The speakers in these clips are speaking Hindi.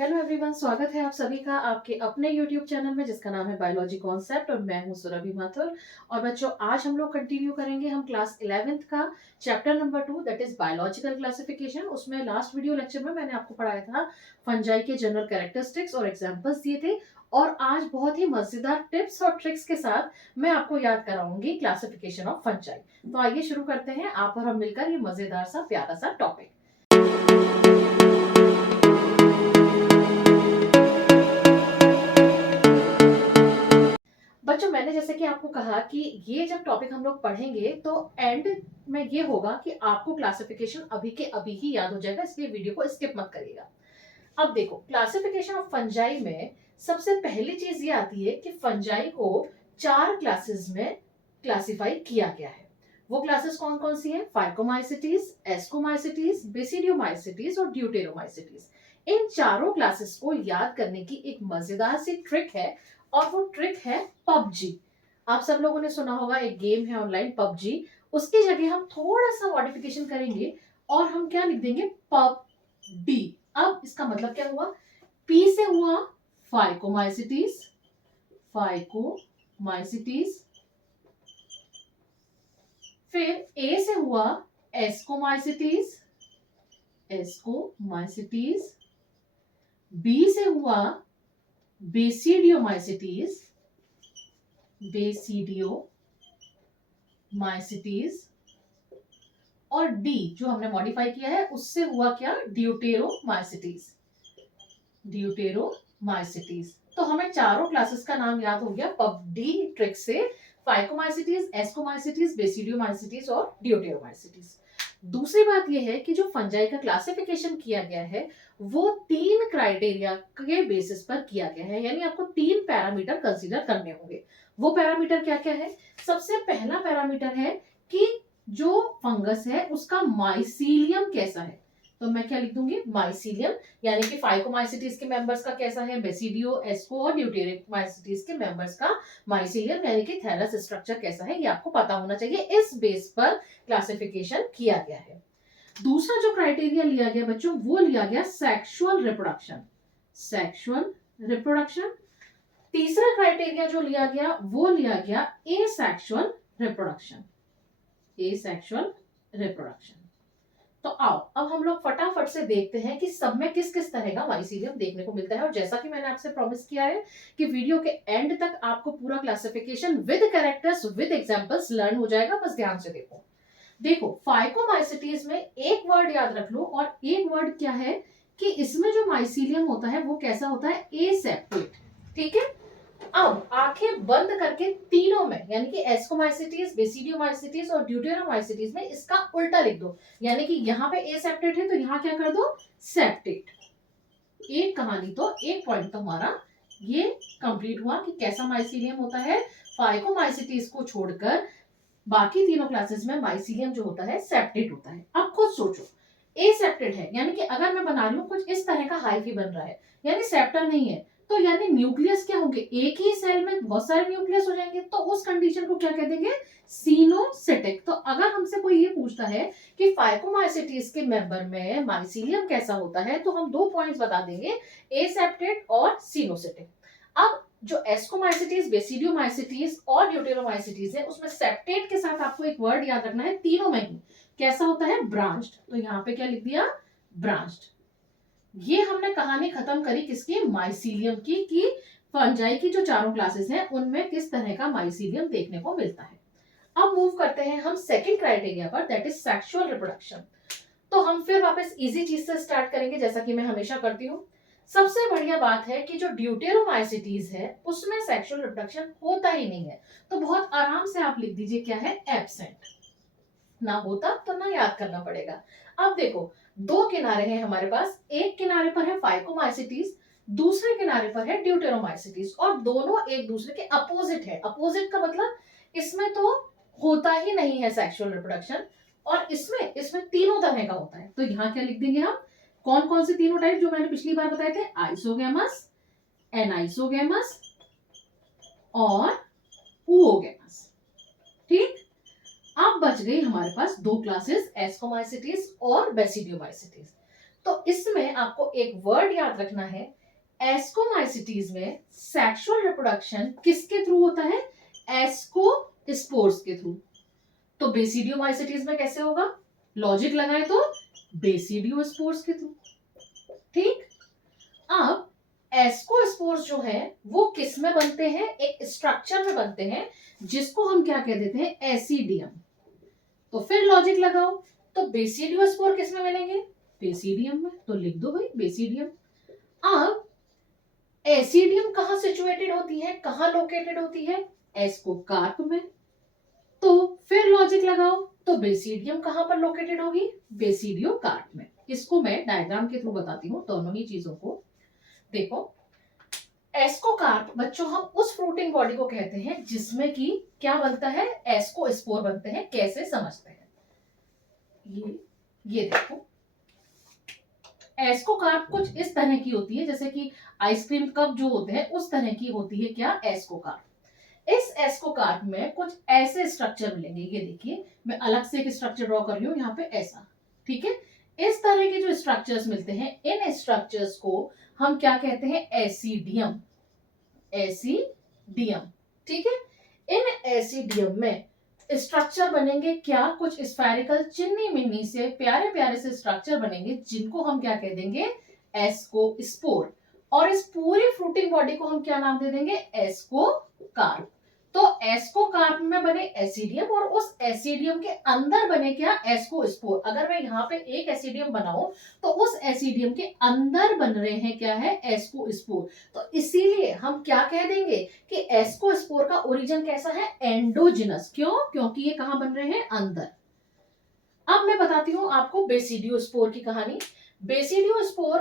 हेलो एवरीवन, स्वागत है आप सभी का आपके अपने यूट्यूब चैनल में जिसका नाम है बायोलॉजी कॉन्सेप्ट और मैं हूं सुरभि माथुर। और बच्चों, आज हम लोग कंटिन्यू करेंगे हम क्लास 11th का chapter number 2 that is biological classification. उसमें लास्ट वीडियो लेक्चर में मैंने आपको पढ़ाया था फंजाई के जनरल कैरेक्टरिस्टिक्स और एग्जांपल्स दिए थे। और आज बहुत ही मजेदार टिप्स और ट्रिक्स के साथ मैं आपको याद कराऊंगी क्लासिफिकेशन ऑफ फंजाई। तो आइए शुरू करते हैं, आप और हम मिलकर ये मजेदार सा प्यारा सा टॉपिक। बच्चों, मैंने जैसे कि आपको कहा कि ये जब टॉपिक हम लोग पढ़ेंगे तो एंड में ये होगा कि आपको क्लासिफिकेशन अभी के अभी ही याद हो जाएगा, इसलिए वीडियो को स्किप मत करिएगा। अब देखो, क्लासिफिकेशन ऑफ फंजाई में सबसे पहली चीज ये आती है कि फंजाई को 4 क्लासेस में क्लासिफाई किया गया है। वो क्लासेस कौन कौन सी हैं? फाइकोमाइसिटीज, एस्कोमाइसिटीज, बेसिडियोमाइसिटीज और ड्यूटेरोमाइसिटीज। इन चारों क्लासेस को याद करने की एक मजेदार सी ट्रिक है और वो ट्रिक है पबजी। आप सब लोगों ने सुना होगा, एक गेम है ऑनलाइन पबजी। उसकी जगह हम थोड़ा सा मॉडिफिकेशन करेंगे और हम क्या लिख देंगे? Pub D. अब इसका मतलब क्या हुआ? पी से हुआ फाइकोमाइसिटीज, फाइकोमाइसिटीज। फिर ए से हुआ एस्कोमाइसिटीज, एस्कोमाइसिटीज। बी से हुआ बेसिडियोमाइसिटीज, बेसिडियोमाइसिटीज। और डी जो हमने मॉडिफाई किया है उससे हुआ क्या? Deuteromycetes, deuteromycetes. तो हमें चारों क्लासेस का नाम याद हो गया पब डी ट्रिक से। फाइकोमाइसिटीज, एस्कोमाइसिटीज, बेसिडियोमाइसिटीज और ड्यूटेरोमाइसिटीज। दूसरी बात यह है कि जो फंजाई का क्लासिफिकेशन किया गया है वो 3 क्राइटेरिया के बेसिस पर किया गया है, यानी आपको 3 पैरामीटर कंसीडर करने होंगे। वो पैरामीटर क्या क्या है? सबसे पहला पैरामीटर है कि जो फंगस है उसका माइसीलियम कैसा है। तो मैं क्या लिख दूंगी? माइसीलियम। यानी कि फाइकोमाइसिटीज के मेंबर्स का कैसा है? बेसिडियो, एस्को और ड्यूटेरोमाइसिटीज के मेंबर्स का माइसीलियम यानी कि थैलस स्ट्रक्चर कैसा है, ये आपको पता होना चाहिए। इस बेस पर क्लासिफिकेशन किया गया है। दूसरा जो क्राइटेरिया लिया गया बच्चों, वो लिया गया सेक्सुअल रिप्रोडक्शन, सेक्सुअल रिप्रोडक्शन। तीसरा क्राइटेरिया जो लिया गया वो लिया गया एसेक्सुअल रिप्रोडक्शन, एसेक्सुअल रिप्रोडक्शन। तो आओ अब हम लोग फटाफट से देखते हैं कि सब में किस किस तरह का माइसीलियम देखने को मिलता है। और जैसा कि मैंने आपसे प्रॉमिस किया है कि वीडियो के एंड तक आपको पूरा classification with characters with examples learn हो जाएगा, बस ध्यान से देखो। देखो, फाइकोमाइसिटीज में एक वर्ड याद रख लो, और एक वर्ड क्या है कि इसमें जो माइसीलियम होता है वो कैसा होता है? एसेप्टेट। ठीक है। अब आंखें बंद करके तीनों में यानी कि एस्कोमाइसिटीज, बेसिडियोमाइसिटीज और ड्यूटेरोमाइसिटीज में इसका उल्टा लिख दो। यानी कि यहाँ पे एसेप्टेट है तो यहाँ क्या कर दो? सेप्टेट। एक कहानी तो, एक पॉइंट तो हमारा ये कंप्लीट हुआ कि कैसा माइसीलियम होता है। फाइकोमाइसिटीज को छोड़कर बाकी तीनों क्लासेस में माइसीलियम जो होता है सेप्टेट होता है। अब खुद सोचो, एसेप्टेड है यानी कि अगर मैं बना रही हूँ कुछ इस तरह का हाइफी बन रहा है, यानी सेप्टर नहीं है, तो यानी न्यूक्लियस क्या होंगे? एक ही सेल में बहुत सारे न्यूक्लियस हो जाएंगे, तो उस कंडीशन को क्या कह देंगे? सीनोसिटिक। तो अगर हमसे कोई ये पूछता है कि फाइकोमाइसिटीज के मेंबर में माइसीलियम कैसा होता है, तो हम 2 पॉइंट्स बता देंगे, एसेप्टेड और सीनोसिटिक। अब जो एस्कोमाइसिटीज, बेसिडियोमाइसिटीज और ड्यूटेरोमाइसिटीज है उसमें सेप्टेट के साथ आपको एक वर्ड याद रखना है तीनों में ही, कैसा होता है? ब्रांच्ड। तो यहाँ पे क्या लिख दिया? ब्रांच्ड। ये हमने कहानी खत्म करी किसकी? माइसीलियम की, कि फंजाई की जो चारों क्लासेस हैं उनमें किस तरह का माइसीलियम देखने को मिलता है। अब मूव करते हैं हम सेकंड क्राइटेरिया पर, दैट इज सेक्सुअल रिप्रोडक्शन। तो हम फिर वापस इजी चीज से स्टार्ट करेंगे जैसा कि मैं हमेशा करती हूँ। सबसे बढ़िया बात है कि जो ड्यूटेरोमाइसिटीज है उसमें सेक्सुअल रिप्रोडक्शन होता ही नहीं है। तो बहुत आराम से आप लिख दीजिए क्या है? एब्सेंट। ना होता तो ना याद करना पड़ेगा। अब देखो, 2 किनारे हैं हमारे पास, एक किनारे पर है फाइकोमाइसिटीज, दूसरे किनारे पर है ड्यूटेरोमाइसिटीज, और दोनों एक दूसरे के अपोजिट है। अपोजिट का मतलब इसमें तो होता ही नहीं है सेक्सुअल रिप्रोडक्शन, और इसमें इसमें तीनों तरह का होता है। तो यहाँ क्या लिख देंगे हम? कौन कौन से तीनों टाइप जो मैंने पिछली बार बताए थे? आइसोगैमस, एनाइसोगैमस और oogamous। ठीक। अब बच गई हमारे पास 2 क्लासेस, एस्कोमाइसिटीज और बेसिडियोमाइसिटीज। तो इसमें आपको एक वर्ड याद रखना है, एस्कोमाइसिटीज में सेक्सुअल रिप्रोडक्शन किसके थ्रू होता है? एस्कोस्पोर्स के थ्रू। तो बेसिडियोमाइसिटीज में कैसे होगा? लॉजिक लगाए तो बेसिडियोस्पोर्स के थ्रू। ठीक। अब एस्कोस्पोर्स जो है वो किस में बनते हैं? एक स्ट्रक्चर में बनते हैं जिसको हम क्या कह देते हैं? एसिडियम। तो फिर लॉजिक लगाओ, तो बेसिडियोस्पोर किस में मिलेंगे? बेसिडियम में। तो लिख दो भाई बेसिडियम। अब एसिडियम कहां सिचुएटेड होती है, कहां लोकेटेड होती है? एस्कोकार्प में। तो फिर लॉजिक लगाओ, तो बेसिडियम कहां पर लोकेटेड होगी? बेसिडियोकार्प में। इसको मैं डायग्राम के थ्रू बताती हूँ दोनों ही चीजों को। देखो, एस्कोकार्प बच्चों हम उस फ्रूटिंग बॉडी को कहते हैं जिसमें कि क्या बनता है? एस्कोस्पोर बनते हैं। कैसे समझते हैं? ये देखो, एस्कोकार्प कुछ इस तरह की होती है जैसे कि आइसक्रीम कप जो होते हैं उस तरह की होती है क्या? एस्कोकार्प। इस एस्कोकार्प में कुछ ऐसे स्ट्रक्चर मिलेंगे। ये देखिए, मैं अलग से एक स्ट्रक्चर ड्रॉ कर रही हूँ यहाँ पे, ऐसा। ठीक है, इस तरह के जो स्ट्रक्चर्स मिलते हैं, इन स्ट्रक्चर्स को हम क्या कहते हैं? एसिडियम। एसिडियम। ठीक है, इन एसिडियम में स्ट्रक्चर बनेंगे क्या? कुछ स्फेरिकल चिन्नी मिन्नी से प्यारे प्यारे से स्ट्रक्चर बनेंगे जिनको हम क्या कह देंगे? एस्कोस्पोर। और इस पूरी फ्रूटिंग बॉडी को हम क्या नाम दे देंगे? एस्कोकार्प। तो एस्कोकार्प में बने एसिडियम और उस एसिडियम के अंदर बने क्या? एस्कोस्पोर। अगर मैं यहाँ पे एक एसिडियम बनाऊं तो उस एसिडियम के अंदर बन रहे हैं क्या है? एस्कोस्पोर। तो इसीलिए हम क्या कह देंगे कि एस्कोस्पोर का ओरिजिन कैसा है? एंडोजिनस। क्यों? क्योंकि ये कहां बन रहे हैं? अंदर। अब मैं बताती हूँ आपको बेसिडियोस्पोर की कहानी। बेसिडियोस्पोर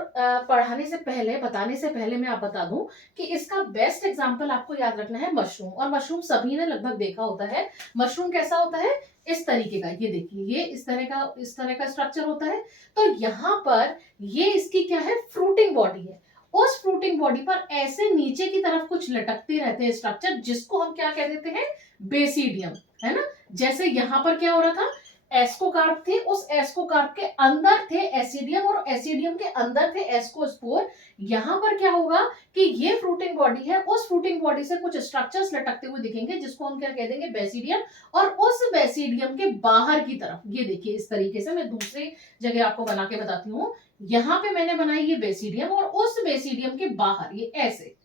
पढ़ाने से पहले, बताने से पहले मैं आप बता दूं कि इसका बेस्ट एग्जांपल आपको याद रखना है मशरूम। और मशरूम सभी ने लगभग देखा होता है। मशरूम कैसा होता है? इस तरीके का। ये देखिए, ये इस तरह का स्ट्रक्चर होता है। तो यहाँ पर ये इसकी क्या है? फ्रूटिंग बॉडी है। उस फ्रूटिंग बॉडी पर ऐसे नीचे की तरफ कुछ लटकते रहते हैं स्ट्रक्चर जिसको हम क्या कह देते हैं? बेसिडियम। है ना? जैसे यहाँ पर क्या हो रहा था? एस्कोकार्प थे, उस एस्कोकार्प के अंदर थे एसिडियम और एसिडियम के अंदर थे एस्कोस्पोर। यहां पर क्या होगा कि ये फ्रूटिंग बॉडी है, उस फ्रूटिंग बॉडी से कुछ स्ट्रक्चर्स लटकते हुए दिखेंगे जिसको हम क्या कह देंगे? बेसिडियम। और उस बेसिडियम के बाहर की तरफ ये देखिए, इस तरीके से मैं दूसरी जगह आपको बना के बताती हूँ। यहां पे मैंने बनाई ये बेसिडियम और उस बेसिडियम के बाहर ये ऐसे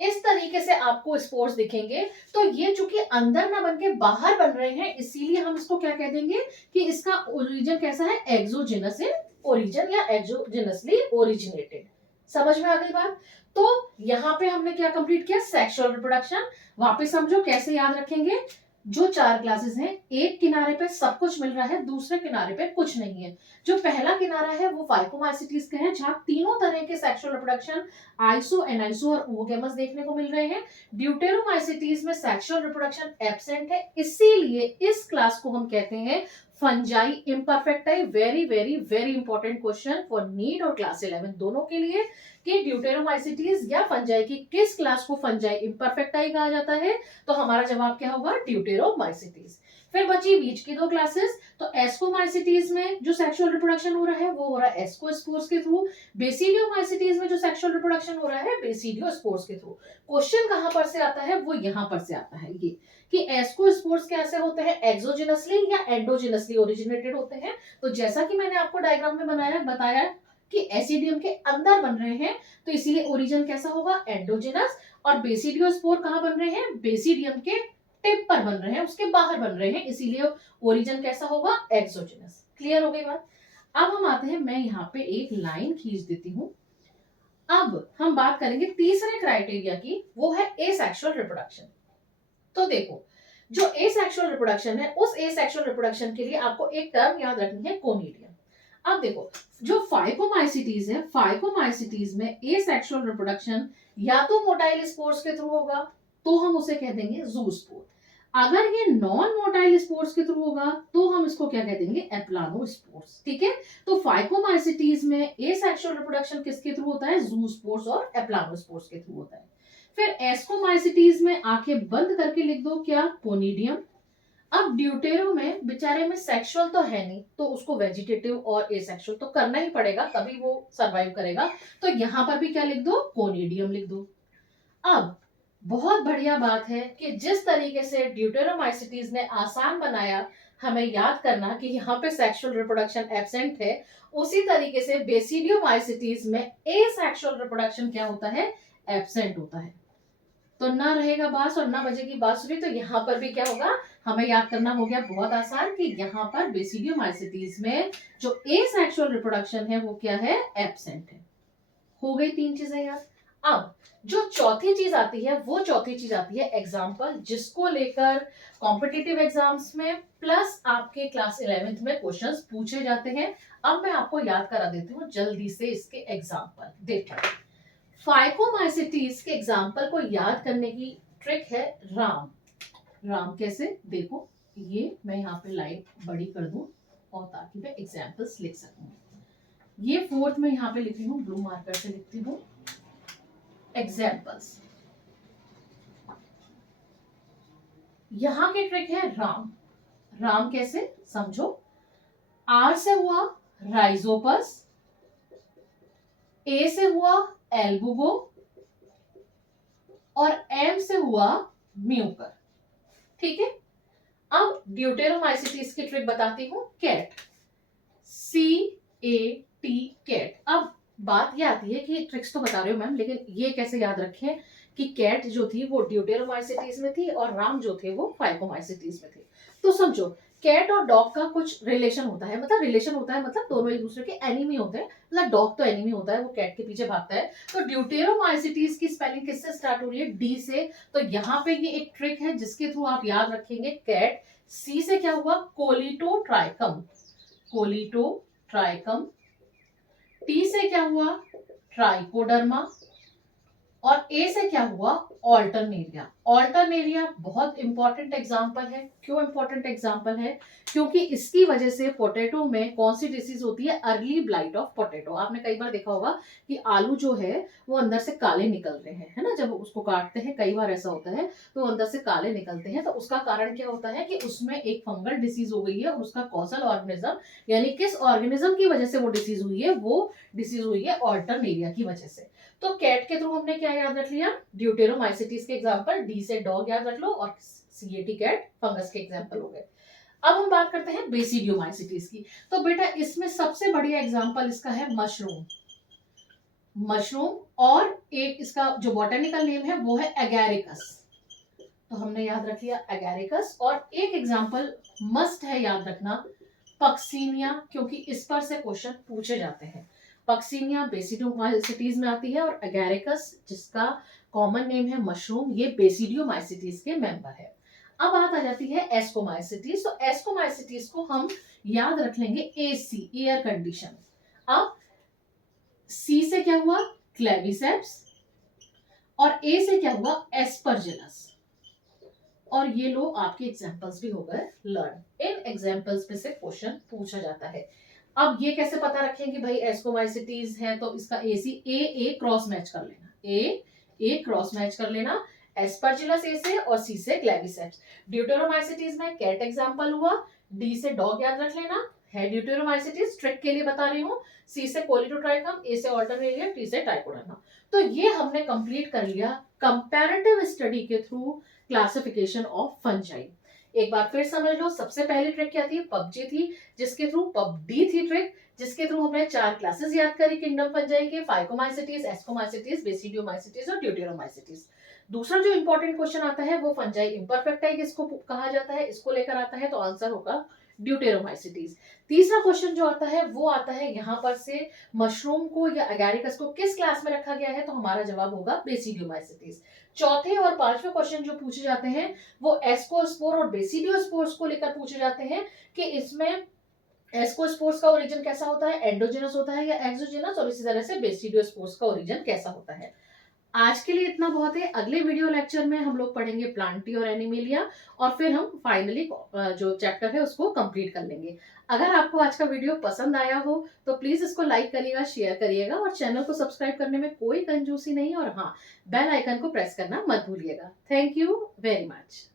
इस तरीके से आपको स्पोर्स दिखेंगे। तो ये चूंकि अंदर ना बन के बाहर बन रहे हैं, इसीलिए हम इसको क्या कह देंगे कि इसका ओरिजिन कैसा है? एक्सोजेनस ओरिजिन या एक्सोजेनसली ओरिजिनेटेड। समझ में आ गई बात? तो यहाँ पे हमने क्या कंप्लीट किया? Sexual reproduction. वापस समझो कैसे याद रखेंगे। जो 4 क्लासेस हैं, एक किनारे पे सब कुछ मिल रहा है, दूसरे किनारे पे कुछ नहीं है। जो पहला किनारा है वो फाइकोमाइसिटीज के हैं, जहां तीनों तरह के सेक्सुअल रिप्रोडक्शन आइसो, एनाइसो और ओवोगेमस देखने को मिल रहे हैं। ड्यूटेरोमाइसिटीज में सेक्सुअल रिप्रोडक्शन एब्सेंट है, इसीलिए इस क्लास को हम कहते हैं fungi imperfecti. Very very very important question for NEET और क्लास 11 दोनों के लिए कि ड्यूटेरोमाइसिटीज या फंजाई की किस क्लास को फंजाई इम्परफेक्टाई कहा जाता है? तो हमारा जवाब क्या होगा? ड्यूटेरोमाइसिटीज। फिर बची बीच की 2 क्लासेस। तो एस्कोमाइसिटीज में जो सेक्सुअल रिप्रोडक्शन हो रहा है वो हो रहा है एस्कोस्पोर्स के थ्रू। बेसिडियोमाइसिटीज में जो सेक्सुअल रिप्रोडक्शन हो रहा है बेसिडियोस्पोर्स के थ्रू। क्वेश्चन कहां पर से आता है? वो यहां पर से आता है ये कि एस्कोस्पोर्स कैसे होते हैं? एक्सोजेनसली या एंडोजेनसली ओरिजिनेटेड होते हैं। तो जैसा कि मैंने आपको डायग्राम में बताया कि एसिडियम के अंदर बन रहे हैं, तो इसीलिए ओरिजिन कैसा होगा? एंडोजेनस। और बेसिडियोस्पोर कहां बन रहे हैं? बेसिडियम के टिप पर बन रहे हैं, उसके बाहर बन रहे हैं, इसीलिए ओरिजिन कैसा होगा? एक्सोजेनस। क्लियर हो गई बात? अब हम आते हैं, मैं यहाँ पे एक लाइन खींच देती हूँ। अब हम बात करेंगे तीसरे क्राइटेरिया की, वो है एसेक्सुअल रिप्रोडक्शन। तो देखो, जो एसेक्सुअल रिप्रोडक्शन है, उस एसेक्सुअल रिप्रोडक्शन के लिए आपको एक टर्म याद रखनी है, कोनिडियम। अब देखो, जो फाइकोमाइसिटीज है, फाइकोमाइसिटीज में एसेक्सुअल रिप्रोडक्शन या तो मोटाइल स्पोर्स के थ्रू होगा, तो हम उसे कह देंगे जूस्पोर। अगर ये नॉन मोटाइल स्पोर्स के थ्रू होगा तो हम इसको क्या कह देंगे? एप्लानोस्पोर्स। ठीक है, तो फाइकोमाइसिटीज में एसेक्सुअल रिप्रोडक्शन किसके थ्रू होता है? जूस्पोर्स और एप्लानोस्पोर्स के थ्रू होता है। फिर एस्कोमाइसिटीज में आंखें बंद करके लिख दो क्या? कोनिडियम। अब ड्यूटेरो में बेचारे में सेक्सुअल तो है नहीं, तो उसको वेजिटेटिव और एसेक्सुअल तो करना ही पड़ेगा, तभी वो सरवाइव करेगा। तो यहां पर भी क्या लिख दो, कोनिडियम लिख दो। अब बहुत बढ़िया बात है कि जिस तरीके से ड्यूटेरोमाइसिटीज ने आसान बनाया हमें याद करना कि यहाँ पे सेक्सुअल रिप्रोडक्शन एब्सेंट है, उसी तरीके से बेसिडियोमाइसिटीज में एसेक्सुअल रिप्रोडक्शन क्या होता है, एब्सेंट होता है। तो ना रहेगा बांस और ना बजेगी बांसुरी, तो यहाँ पर भी क्या होगा, हमें याद करना हो गया बहुत आसान कि यहाँ पर बेसिडियोमाइसिटीज में जो एसेक्सुअल रिप्रोडक्शन है वो क्या है, एब्सेंट है। हो गई तीन चीजें याद। अब जो चौथी चीज आती है वो चौथी चीज आती है एग्जाम्पल, जिसको लेकर कॉम्पिटिटिव एग्जाम्स में प्लस आपके क्लास 11th में क्वेश्चंस पूछे जाते हैं। अब मैं आपको याद करा देती हूँ जल्दी से इसके एग्जाम्पल। देखो फाइकोमाइसिटीज के एग्जाम्पल को याद करने की ट्रिक है राम। राम कैसे, देखो ये मैं यहाँ पे लाइन बड़ी कर दूं और ताकि मैं एग्जाम्पल्स लिख सकूं। ये फोर्थ में यहाँ पे लिखती हूँ, ब्लू मार्कर से लिखती हूँ एग्जाम्पल्स। यहां की ट्रिक है राम। राम कैसे समझो, आर से हुआ राइजोपस, ए से हुआ एल्बुगो और एम से हुआ म्यूकर। ठीक है, अब ड्यूटेरोमाइसिटीज की ट्रिक बताती हूँ, कैट, CAT कैट। अब बात ये आती है कि ट्रिक्स तो बता रहे हो मैम, लेकिन ये कैसे याद रखें कि कैट जो थी वो ड्यूटेरोमाइसिटीज में थी और राम जो थे वो फाइकोमाइसिटीज में थे। तो समझो कैट और डॉग का कुछ रिलेशन होता है, मतलब रिलेशन होता है मतलब दोनों एक दूसरे के एनिमी होते हैं, मतलब डॉग तो एनिमी होता है, वो कैट के पीछे भागता है। तो ड्यूटेरोमाइसिटीज की स्पेलिंग किससे स्टार्ट हो रही है, डी से। तो यहाँ पे ये एक ट्रिक है जिसके थ्रू आप याद रखेंगे कैट। सी से क्या हुआ, कोलिटोट्राइकम, कोलिटोट्राइकम। टी से क्या हुआ, ट्राइकोडर्मा। और ए से क्या हुआ, ऑल्टरनेरिया। ऑल्टरनेरिया बहुत इंपॉर्टेंट एग्जांपल है। क्यों इंपॉर्टेंट एग्जांपल है, क्योंकि इसकी वजह से पोटैटो में कौन सी डिसीज होती है, अर्ली ब्लाइट ऑफ पोटैटो। आपने कई बार देखा होगा कि आलू जो है वो अंदर से काले निकल रहे हैं, है ना, जब उसको काटते हैं कई बार ऐसा होता है तो अंदर से काले निकलते हैं। तो उसका कारण क्या होता है कि उसमें एक फंगल डिसीज हो गई है और उसका कॉजल ऑर्गेनिज्म, यानी किस ऑर्गेनिज्म की वजह से वो डिसीज हुई है, वो डिसीज हुई है ऑल्टरनेरिया की वजह से। तो कैट के थ्रू हमने क्या याद रख लिया, ड्यूटेरोमाइसिटीज के एग्जांपल, डी से डॉग याद रख लो और CAT कैट फंगस के एग्जांपल हो गए। अब हम बात करते हैं बेसिडियोमाइसिटीज की। तो बेटा इसमें सबसे बढ़िया एग्जांपल इसका है मशरूम। मशरूम और एक इसका जो बॉटेनिकल नेम है वो है एगैरिकस। तो हमने याद रख लिया एगैरिकस। और एक एग्जांपल मस्ट है याद रखना, पक्सीनिया, क्योंकि इस पर से क्वेश्चन पूछे जाते हैं। पक्सीनिया बेसिडियोमाइसिटीज में आती है और एगैरिकस जिसका कॉमन नेम है मशरूम, ये बेसिडियोमाइसिटीज के मेंबर है। अब बात आ जाती है एस्कोमाइसिटीज। तो एस्कोमाइसिटीज को हम याद रख लेंगे AC, एयर कंडीशन। अब C से क्या हुआ, क्लेविसेप्स। और A से क्या हुआ, एस्परजिलस। और ये लो आपके एग्जांपल्स भी हो गए लर्न। इन एग्जांपल्स पे से क्वेश्चन पूछा जाता है। अब ये कैसे पता रखें कि भाई एस्कोमाइसिटीज है, तो इसका ए क्रॉस मैच कर लेना, ए क्रॉस मैच कर लेना, एस्परजिलस ए से और सी से क्लेविसेप्स। ड्यूटेरोमाइसिटीज में कैट एग्जांपल हुआ, डी से डॉग याद रख लेना है ड्यूटेरोमाइसिटीज, ट्रिक के लिए बता रही हूँ। सी से कोलिटोट्राइकम, ए से ऑल्टरनेरिया, टी से ट्राइकोडर्मा। तो ये हमने कंप्लीट कर लिया कंपैरेटिव स्टडी के थ्रू क्लासिफिकेशन ऑफ फंजाई। एक बार फिर समझ लो, सबसे पहली ट्रिक क्या थी, पबजी थी, जिसके थ्रू पबडी थी ट्रिक, जिसके थ्रू हमने 4 क्लासेस याद करी किंगडम फंजाई के, फाइकोमाइसिटीज, एस्कोमाइसिटीज, बेसिडियोमाइसिटीज और ड्यूटेरोमाइसिटीज। दूसरा जो इंपॉर्टेंट क्वेश्चन आता है वो फंजाई इम्परफेक्ट है किसको कहा जाता है, इसको लेकर आता है, तो आंसर होगा ड्यूटेरोमाइसिटीज। तीसरा क्वेश्चन जो आता है वो आता है यहाँ पर से मशरूम को या एगैरिकस को किस क्लास में रखा गया है, तो हमारा जवाब होगा बेसिडियोमाइसिटीज। चौथे और पांचवें क्वेश्चन जो पूछे जाते हैं वो एस्कोस्पोर और बेसिडियोस्पोर्स को लेकर पूछे जाते हैं कि इसमें एस्कोस्पोर्स का ओरिजिन कैसा होता है, एंडोजेनस होता है या एक्सोजेनस, और इसी तरह से बेसिडियोस्पोर्स का ओरिजिन कैसा होता है। आज के लिए इतना बहुत है। अगले वीडियो लेक्चर में हम लोग पढ़ेंगे प्लांटी और एनिमेलिया और फिर हम फाइनली जो चैप्टर है उसको कंप्लीट कर लेंगे। अगर आपको आज का वीडियो पसंद आया हो तो प्लीज इसको लाइक करिएगा, शेयर करिएगा और चैनल को सब्सक्राइब करने में कोई कंजूसी नहीं, और हाँ, बेल आइकन को प्रेस करना मत भूलिएगा। Thank you very much.